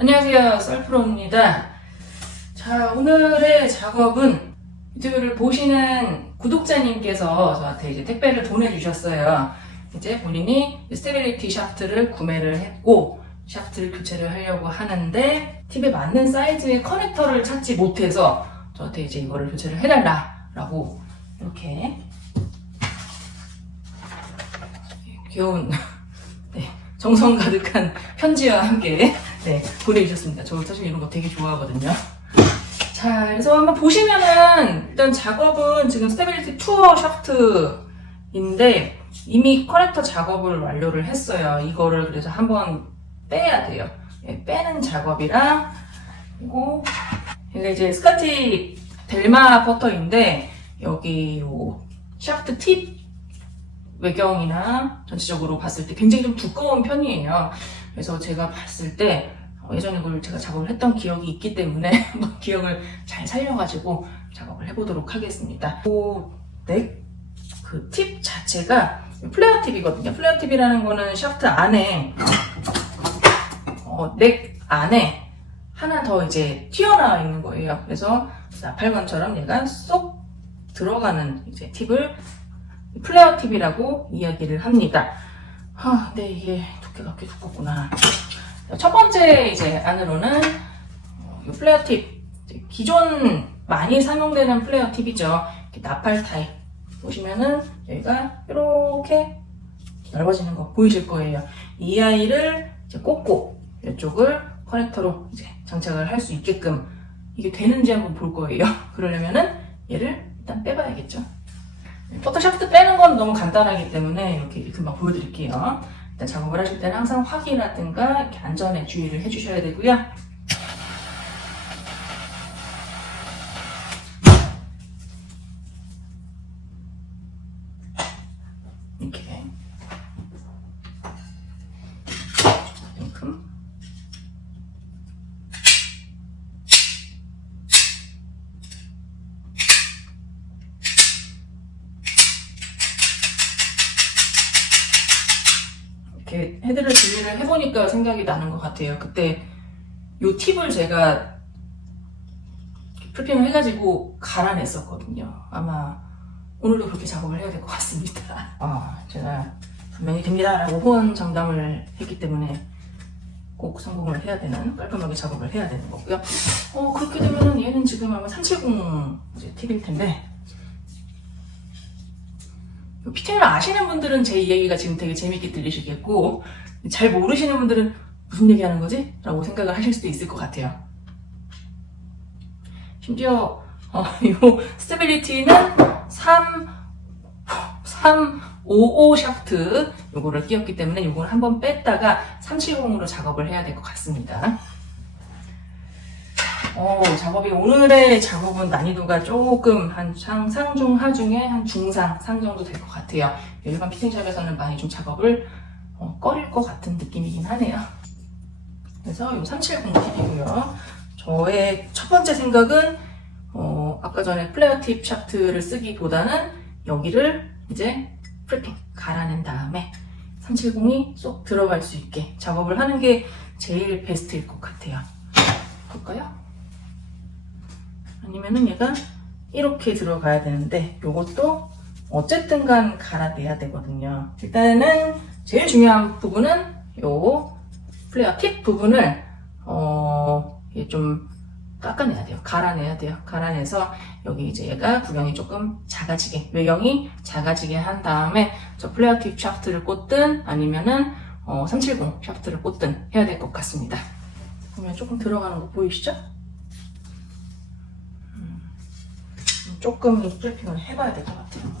안녕하세요 썰프로입니다. 자 오늘의 작업은 유튜브를 보시는 구독자님께서 저한테 이제 택배를 보내주셨어요. 이제 본인이 스테빌리티 샤프트를 구매를 했고 샤프트를 교체를 하려고 하는데 팁에 맞는 사이즈의 커넥터를 찾지 못해서 저한테 이제 이거를 교체를 해달라 라고 이렇게 귀여운 네, 정성 가득한 편지와 함께 네, 보내주셨습니다. 저 사실 이런 거 되게 좋아하거든요. 자, 그래서 한번 보시면은 일단 작업은 지금 스테빌리티 투어 샤프트인데 이미 커넥터 작업을 완료를 했어요. 이거를 그래서 한번 빼야 돼요. 예, 빼는 작업이랑 그리고 이게 이제 스카티 델마 퍼터인데 여기 요 샤프트 팁 외경이나 전체적으로 봤을 때 굉장히 좀 두꺼운 편이에요. 그래서 제가 봤을 때 어, 예전에 그걸 제가 작업을 했던 기억이 있기 때문에 기억을 잘 살려가지고 작업을 해보도록 하겠습니다. 넥 그 팁 자체가 플레어 팁이거든요. 플레어 팁이라는 거는 샤프트 안에 어, 넥 안에 하나 더 이제 튀어나와 있는 거예요. 그래서 나팔관처럼 얘가 쏙 들어가는 이제 팁을 플레어 팁이라고 이야기를 합니다. 아, 네, 이게 두께가 꽤 두껍구나. 첫 번째 이제 안으로는 어, 이 플레어 팁, 기존 많이 사용되는 플레어 팁이죠. 나팔 타입. 보시면은 여기가 이렇게 넓어지는 거 보이실 거예요. 이 아이를 이제 꽂고 이쪽을 커넥터로 이제 장착을 할 수 있게끔 이게 되는지 한번 볼 거예요. 그러려면은 얘를 일단 빼봐야겠죠. 포토샵트 빼는 건 너무 간단하기 때문에 이렇게 금방 보여드릴게요. 작업을 하실 때는 항상 이렇게 안전에 주의를 해주셔야 되고요. 생각이 나는 것 같아요. 그때 요 팁을 제가 프리핑을 해가지고 갈아냈었거든요. 아마 오늘도 그렇게 작업을 해야 될 것 같습니다. 아, 제가 분명히 됩니다라고 호언 장담을 했기 때문에 꼭 성공을 해야 되는 깔끔하게 작업을 해야 되는 거고요. 어 그렇게 되면은 얘는 지금 아마 370 이제 팁일 텐데 피팅을 아시는 분들은 제 이야기가 지금 되게 재밌게 들리시겠고 잘 모르시는 분들은 무슨 얘기하는 거지? 라고 생각을 하실 수도 있을 것 같아요. 심지어 어, 이 스테빌리티는 3, 3, 55 샤프트 요거를 끼웠기 때문에 요걸 한번 뺐다가 370으로 작업을 해야 될 것 같습니다. 어, 작업이 오늘의 작업은 난이도가 조금 한 상, 상 중 하 중에 한 중상 상 정도 될 것 같아요. 일반 피팅샵에서는 많이 좀 작업을 어, 꺼릴 것 같은 느낌이긴 하네요. 그래서 이 370 팁이고요. 저의 첫 번째 생각은 어, 아까 전에 플레어 팁 샤프트를 쓰기보다는 여기를 이제 프리핑 갈아낸 다음에 370이 쏙 들어갈 수 있게 작업을 하는 게 제일 베스트일 것 같아요. 볼까요? 아니면은 얘가 이렇게 들어가야 되는데 이것도 어쨌든 간 갈아내야 되거든요. 일단은 제일 중요한 부분은 요 플레어 팁 부분을 어, 좀 깎아내야 돼요. 갈아내야 돼요. 갈아내서 여기 이제 얘가 구경이 조금 작아지게, 외경이 작아지게 한 다음에 저 플레어 팁 샤프트를 꽂든 아니면은 어, 370 샤프트를 꽂든 해야 될 것 같습니다. 보면 조금 들어가는 거 보이시죠? 음, 조금 프리핑을 해봐야 될 것 같아요.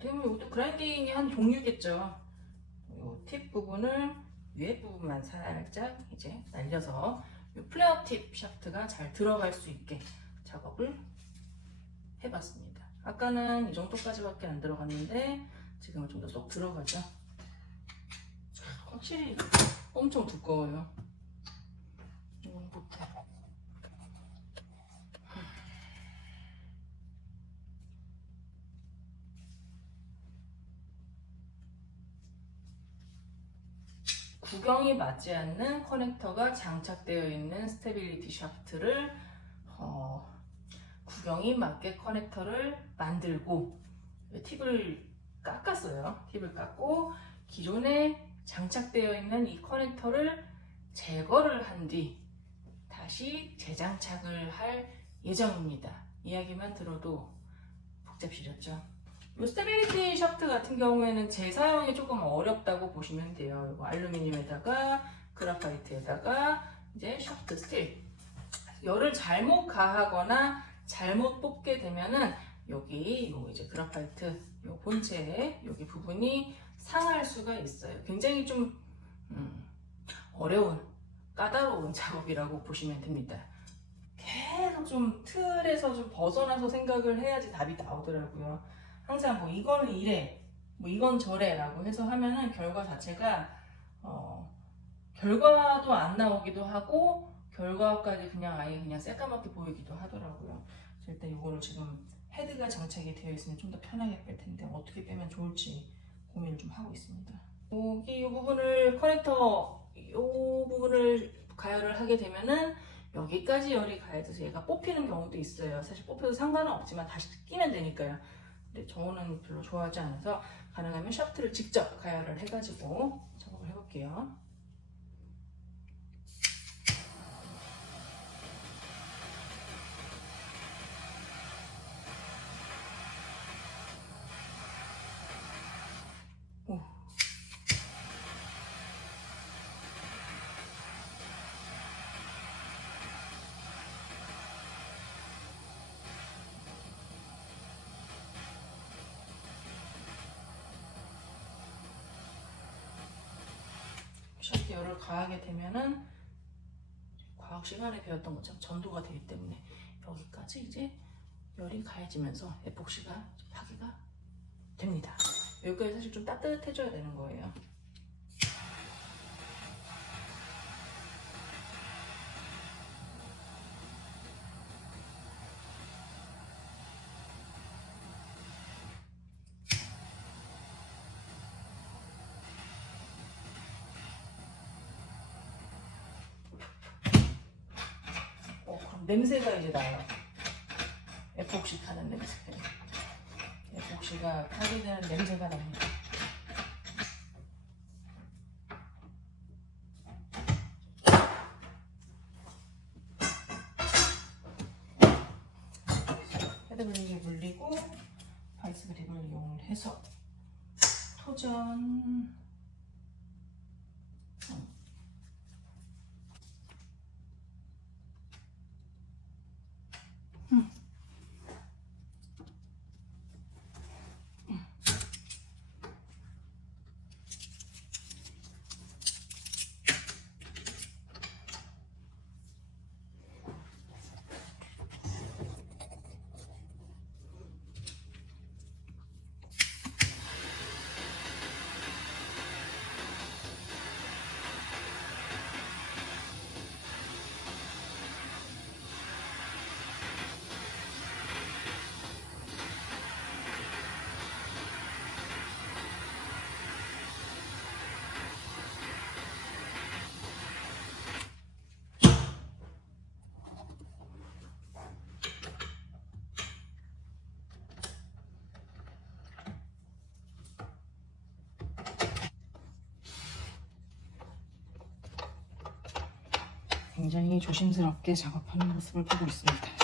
그러면 이것도 그라인딩의 한 종류겠죠. 이팁 부분을 위에 부분만 살짝 이제 날려서 이 플레어 팁 샤프트가 잘 들어갈 수 있게 작업을 해봤습니다. 아까는 이 정도까지밖에 안 들어갔는데 지금은 좀 더 쏙 들어가죠. 확실히 엄청 두꺼워요. 이건 못해. 구경이 맞지 않는 커넥터가 장착되어 있는 스테빌리티 샤프트를 어, 구경이 맞게 커넥터를 만들고 팁을 깎았어요. 팁을 깎고 기존에 장착되어 있는 이 커넥터를 제거를 한 뒤 다시 재장착을 할 예정입니다. 이야기만 들어도 복잡해졌죠. 이 스테빌리티 샤프트 같은 경우에는 재사용이 조금 어렵다고 보시면 돼요. 이거 알루미늄에다가 그라파이트에다가 이제 샤프트 스틸. 열을 잘못 가하거나 잘못 뽑게 되면은 여기 요 이제 그라파이트 요 본체에 여기 부분이 상할 수가 있어요. 굉장히 좀 음, 어려운 까다로운 작업이라고 보시면 됩니다. 계속 좀 틀에서 좀 벗어나서 생각을 해야지 답이 나오더라고요. 항상 뭐 이건 이래, 뭐 이건 저래라고 해서 하면은 결과 자체가 어, 결과도 안 나오기도 하고 결과까지 그냥 아예 그냥 새까맣게 보이기도 하더라고요. 그래서 일단 이거를 지금 헤드가 장착이 되어 있으면 좀 더 편하게 뺄 텐데 어떻게 빼면 좋을지 고민을 좀 하고 있습니다. 여기 이 부분을 커넥터 이 부분을 가열을 하게 되면은 여기까지 열이 가해져서 얘가 뽑히는 경우도 있어요. 사실 뽑혀도 상관은 없지만 다시 끼면 되니까요. 근데 저는 별로 좋아하지 않아서 가능하면 샤프트를 직접 가열을 해가지고 작업을 해볼게요. 열을 가하게 되면은 과학 시간에 배웠던 것처럼 전도가 되기 때문에 여기까지 이제 열이 가해지면서 좀 파기가 됩니다. 여기까지 사실 좀 따뜻해져야 되는 거예요. 냄새가 이제 나요. 에폭시 타는 냄새. 에폭시가 타게 되는 냄새가 납니다. 헤드 그립을 물리고 바이스 그립을 이용을 해서 토전 굉장히 조심스럽게 작업하는 모습을 보고 있습니다.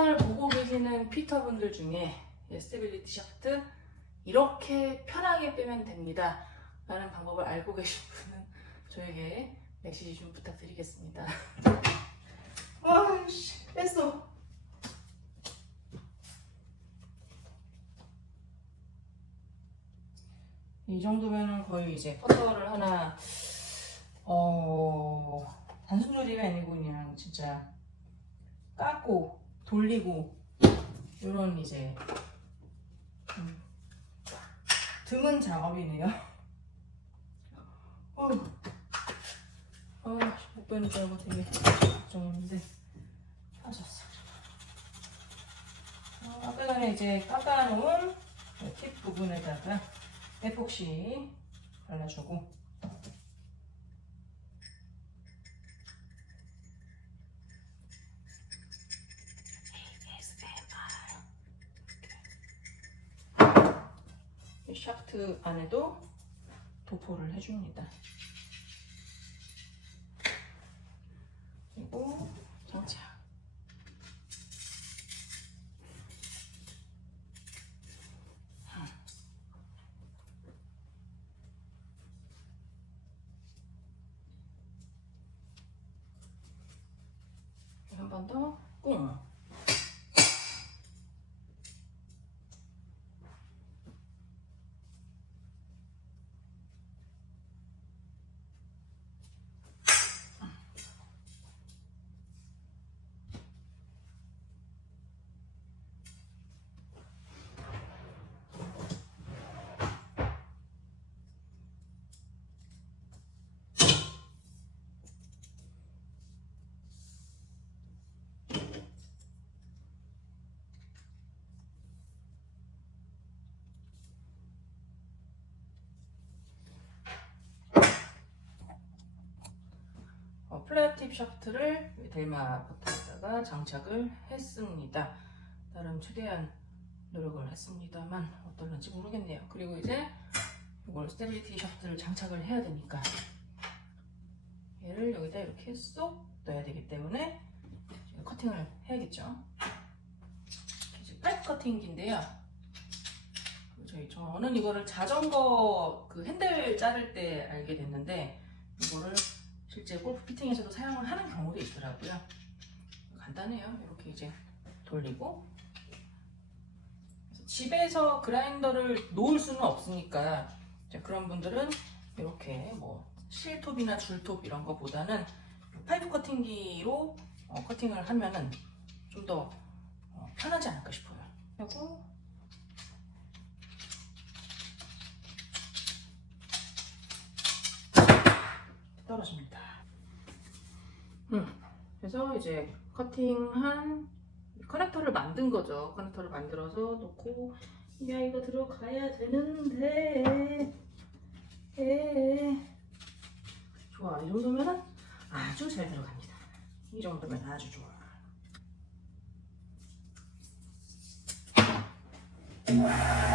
영상을 보고 계시는 피터분들 중에 예, 스테빌리티 샤프트 이렇게 편하게 빼면 됩니다. 라는 방법을 알고 계신 분은 저에게 메시지 좀 부탁드리겠습니다. 아이씨 뺐어. 이 정도면은 거의 이제 퍼터를 하나 어 단순 조리가 아니고 그냥 진짜 깎고 돌리고 이런 이제 음, 드문 작업이네요. 어, 아, 못 빼는 줄 알고 되게 걱정했는데 빠졌어. 어, 아까 전에 이제 깎아놓은 팁 부분에다가 에폭시 발라주고 샤프트 안에도 도포를 해줍니다. 그리고 장착. 한 번 더 꿍. 어, 플랫 팁 샤프트를 델마 버튼에다가 장착을 했습니다. 나름 최대한 노력을 했습니다만 어떨는지 모르겠네요. 그리고 이제 이걸 스테빌리티 샤프트를 장착을 해야 되니까 얘를 여기다 이렇게 쏙 넣어야 되기 때문에 커팅을 해야겠죠. 이제 백 커팅기인데요. 저희 저는 이거를 자전거 그 핸들 자를 때 알게 됐는데 이거를 실제 골프 피팅에서도 사용을 하는 경우도 있더라고요. 간단해요. 이렇게 이제 돌리고 집에서 그라인더를 놓을 수는 없으니까 그런 분들은 이렇게 뭐 실톱이나 줄톱 이런 거보다는 파이프 커팅기로 어, 커팅을 하면은 좀더 어, 편하지 않을까 싶어요. 그리고 떨어집니다. 그래서 이제 커팅한 커넥터를 만든 거죠. 커넥터를 만들어서 놓고 야 이거 들어가야 되는데 에 좋아 이 정도면 아주 잘 들어갑니다. 이 정도면 아주 좋아. 음.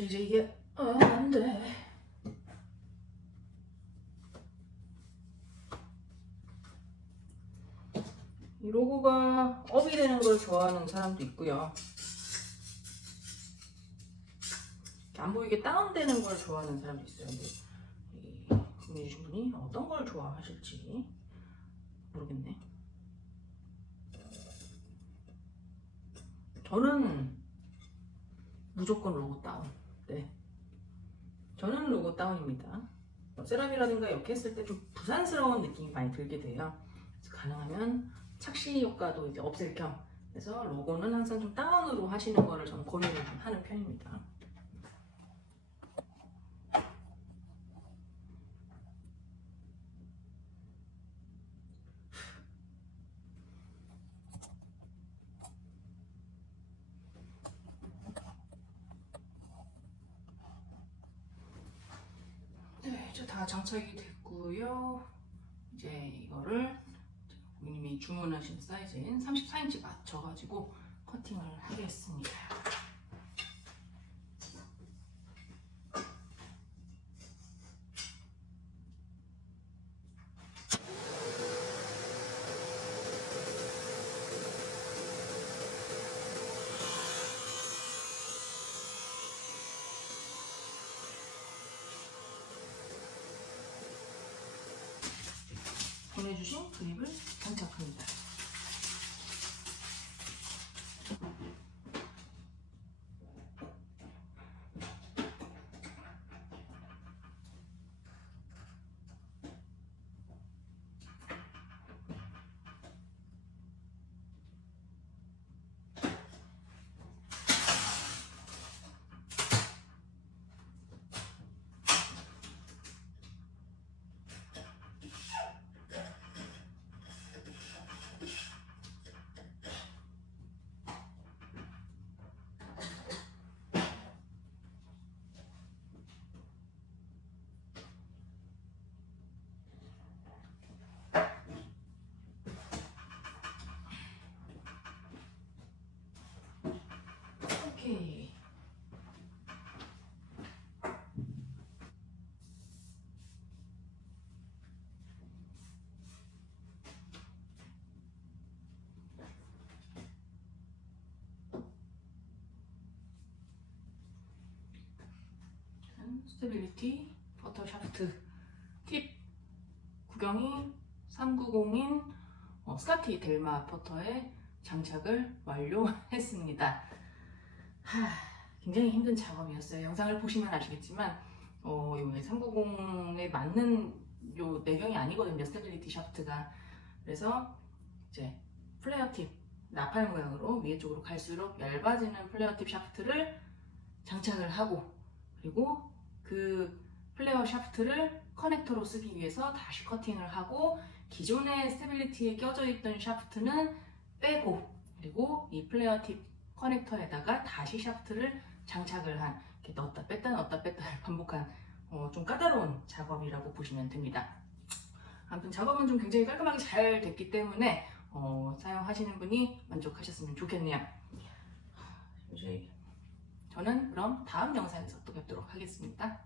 역시 이제 이게 어, 안 돼. 이 로고가 업이 되는 걸 좋아하는 사람도 있고요. 안 보이게 다운되는 걸 좋아하는 사람도 있어요. 근데 이 구매해주신 분이 어떤 걸 좋아하실지 모르겠네. 저는 무조건 로고 다운. 네. 저는 로고 다운입니다. 세럼이라든가 이렇게 했을 때 좀 부산스러운 느낌이 많이 들게 돼요. 그래서 가능하면 착시 효과도 이제 없앨 겸 그래서 로고는 항상 좀 다운으로 하시는 거를 저는 권유를 좀 하는 편입니다. 네, 이제 다 장착이 됐고요. 이제 이거를 고객님이 주문하신 사이즈인 34인치 맞춰가지고 커팅을 하겠습니다. 보내주신 그립을 장착합니다. 스테빌리티 버터 샤프트 팁 구경이 390인 어, 스카티 델마 버터에 장착을 완료했습니다. 하, 굉장히 힘든 작업이었어요. 영상을 보시면 아시겠지만 어, 요 390에 맞는 요 내경이 아니거든요. 스테빌리티 샤프트가. 그래서 이제 플레어 팁 나팔 모양으로 위에 쪽으로 갈수록 얇아지는 플레어 팁 샤프트를 장착을 하고 그리고 그 플레어 샤프트를 커넥터로 쓰기 위해서 다시 커팅을 하고 기존의 스테빌리티에 껴져 있던 샤프트는 빼고 그리고 이 플레어 팁 커넥터에다가 다시 샤프트를 장착을 한 이렇게 넣었다 뺐다 넣었다 뺐다를 반복한 어, 좀 까다로운 작업이라고 보시면 됩니다. 아무튼 작업은 좀 굉장히 깔끔하게 잘 됐기 때문에 어, 사용하시는 분이 만족하셨으면 좋겠네요. 저는 그럼 다음 영상에서 또 뵙도록 하겠습니다.